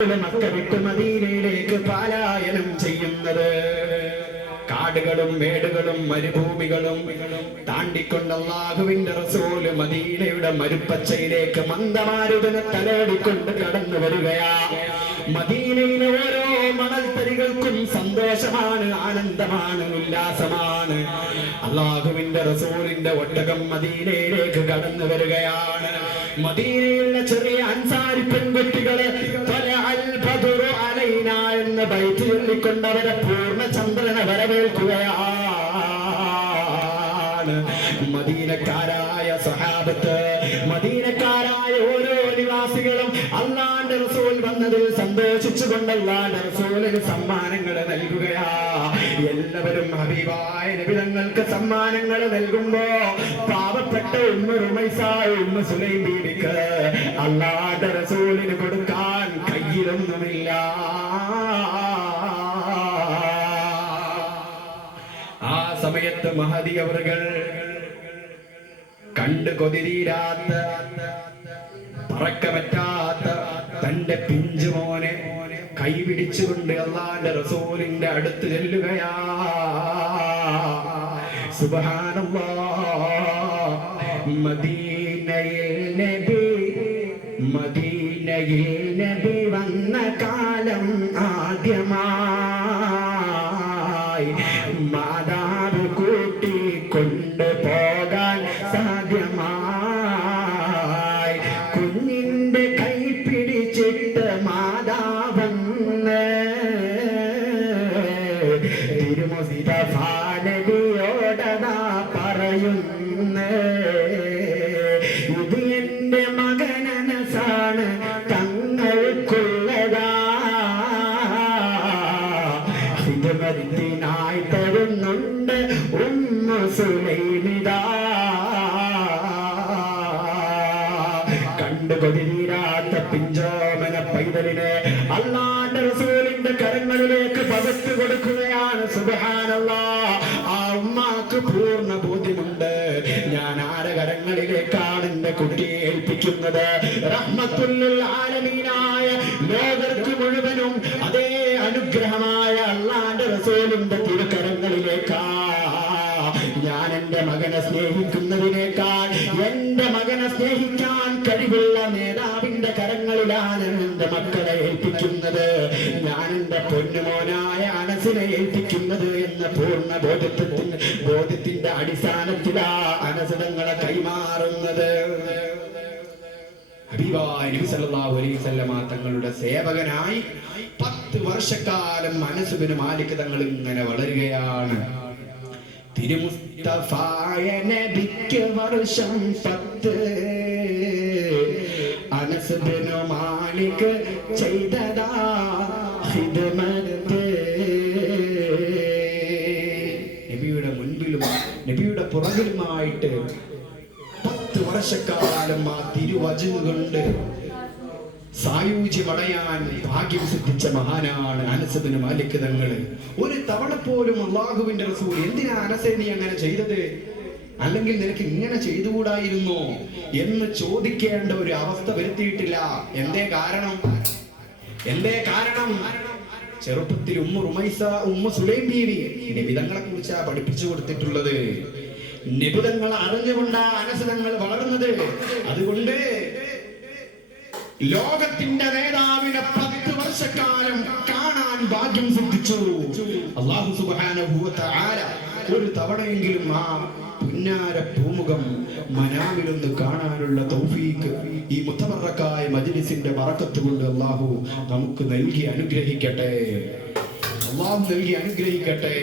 Mecca വിട്ട് മദീനയിലേക്ക് പലായനം ചെയ്യുന്നത്. കാടുകളും മേടുകളും മരുഭൂമികളും താണ്ടിക്കൊണ്ട് അല്ലാഹുവിന്റെ റസൂല് മദീനയുടെ മരുപ്പച്ചയിലേക്ക് മന്ദമാരുതനെ തലോടിക്കൊണ്ട് കടന്നു വരികയാ. മദീനയിലെ ഓരോ മണൽത്തരികൾക്കും സന്തോഷമാണ്, ആനന്ദമാണ്, ഉല്ലാസമാണ്. അല്ലാഹുവിന്റെ റസൂലിന്റെ ഒട്ടകം മദീനയിലേക്ക് കടന്നു വരികയാണ്. മദീനയിലെ ചെറിയ അൻസാരി പെൺകുട്ടികളെ എന്ന ബൈത്ത് ചൊല്ലിക്കൊണ്ടവരെ പൂർണ്ണ ചന്ദ്രനെ വരവേൽക്കുകയാണ്. മദീനക്കാരായ സഹാബത്ത്, മദീനക്കാരായ ഓരോ നിവാസികളും അല്ലാഹുവിന്റെ റസൂൽ വന്നതിൽ സന്തോഷിച്ചുകൊണ്ട് അല്ലാഹുവിന്റെ റസൂലിന് സമ്മാനങ്ങൾ നൽകുകയാ. എല്ലാവരും ഹബീബായ നബി തങ്ങൾക്ക് സമ്മാനങ്ങൾ നൽകുമ്പോ പാവപ്പെട്ട ഉമ്മ റുമൈസ, ഉമ്മ സുലൈം ബീവിക്ക് അല്ലാഹുവിന്റെ റസൂലിന് കൊടുക്കാൻ കയ്യിലൊന്നുമില്ല. ആ സമയത്ത് മഹദി അവர்கள் കണ്ട് കൊതിരീരാത്ത, പറക്കമറ്റാത്ത തന്റെ പിഞ്ചുമോനെ കൈപിടിച്ചുകൊണ്ട് അല്ലാഹുവിന്റെ റസൂലിന്റെ അടുത്ത് ചെല്ലുകയാ. സുബ്ഹാനല്ലാഹ്. മദീനയിൽ നബി വന്ന കാലം ആദ്യമായി മാതാവ് കൂട്ടിക്കൊണ്ടു പോകാൻ സാധ്യമായി. കുഞ്ഞിന്റെ കൈ പിടിച്ചിട്ട് മാതാവെന്ന് തിരുമുസ്തഫ നബിയോടതാ പറയുന്നു, ഇത് എന്റെ മകനസാണ്, തങ്ങൾക്കുള്ളതാ, ഹിദമത്തിനായി തരുന്നുണ്ട് ഉമ്മ സുലൈമിദാ. കണ്ടു കൊതിരീരാത്ത പിഞ്ചോമന പൈതലിനെ അല്ലാഹുവിന്റെ റസൂലിന്റെ കരങ്ങളിലേക്ക് പകർത്തു കൊടുക്കുകയാണ്. സുബ്ഹാനല്ലാഹ്. ആ ഉമ്മാക്ക് പൂർണ്ണ ബോധ്യമുണ്ട്, ഞാൻ ആരെ കരങ്ങളിലേക്കാണ് എന്റെ കുട്ടിയെ ഏൽപ്പിക്കുന്നത്. റഹ്മത്തുൽ ആലമീനായ ലോകർക്ക് മുഴുവനും അതേ അനുഗ്രഹമായ അല്ലാഹുവിന്റെ റസൂലിന്റെ തിരുക്കരങ്ങളിലേക്കാ ഞാൻ എന്റെ മകനെ സ്നേഹിക്കുന്നതിനേക്കാൾ എന്റെ മകനെ സ്നേഹിക്കാൻ കഴിവുള്ള നേതാവിന്റെ കരങ്ങളിലാണ് എന്റെ മക്കളെ ഏൽപ്പിക്കുന്നത്, ഞാൻ എന്റെ പൊന്നുമോനായ അനസിനെ ഏൽപ്പിക്കുന്നത് എന്ന പൂർണ്ണ ബോധ്യത്തിന്റെ അടിസ്ഥാനത്തിലാ അനസിതങ്ങളെ കൈമാറുന്നത്. ഹബീബായ നബി സല്ലല്ലാഹു അലൈഹി വസല്ലമ തങ്ങളുടെ സേവകനായി 10 വർഷക്കാലം അനസ് ബിൻ മാലിക് തങ്ങൾ ഇങ്ങനെ വളരുകയാണ്. തിരുമുസ്തഫായ നബിക്ക് വർഷം 10, അനസ് ബിൻ മാലിക് ചെയ്തതാ ഖിദ്മത്ത്. നബിയുടെ മുൻപിലും നബിയുടെ പുറകിലുമായിട്ട് 10 വർഷക്കാലം ആ തിരുവചനം കൊണ്ട് സായുജ്യമടയാൻ ഭാഗ്യം സിദ്ധിച്ച മഹാനാണ് അനസ് ബിൻ മാലിക് തങ്ങൾ. ഒരു തവണ പോലും അല്ലാഹുവിന്റെ റസൂൽ എന്തിനാ അനസേ നീ അങ്ങനെ ചെയ്തത്, അല്ലെങ്കിൽ നിനക്ക് ഇങ്ങനെ ചെയ്തുകൂടായിരുന്നോ എന്ന് ചോദിക്കേണ്ട ഒരു അവസ്ഥ വരുത്തിയിട്ടില്ല. എന്തേ കാരണം? ചെറുപ്പത്തിൽ ഉമ്മ റുമൈസ, ഉമ്മ സുലൈം ബീവി നബിതങ്ങളെ കുറിച്ചാ പഠിപ്പിച്ചു കൊടുത്തിട്ടുള്ളത്. നബിതങ്ങൾ അറിഞ്ഞുകൊണ്ടാ അനസ് തങ്ങൾ വളർന്നത്. അതുകൊണ്ട് ലോകത്തിന്റെ നേതാവിനെ 10 വർഷക്കാലം കാണാൻ ഭാഗ്യം സിദ്ധിച്ചു. അല്ലാഹു സുബ്ഹാനഹു വ തആല ഒരു തവണയെങ്കിലും ആ പുന്നാര പൂമുഖം മനാമിലൊന്ന് കാണാനുള്ള തൗഫീഖ് ഈ മുതബറക്കായ മജ്ലിസിന്റെ ബറക്കത്ത് കൊണ്ട് അല്ലാഹു നമുക്ക് നൽകി അനുഗ്രഹിക്കട്ടെ. അല്ലാഹു നൽകി അനുഗ്രഹിക്കട്ടെ.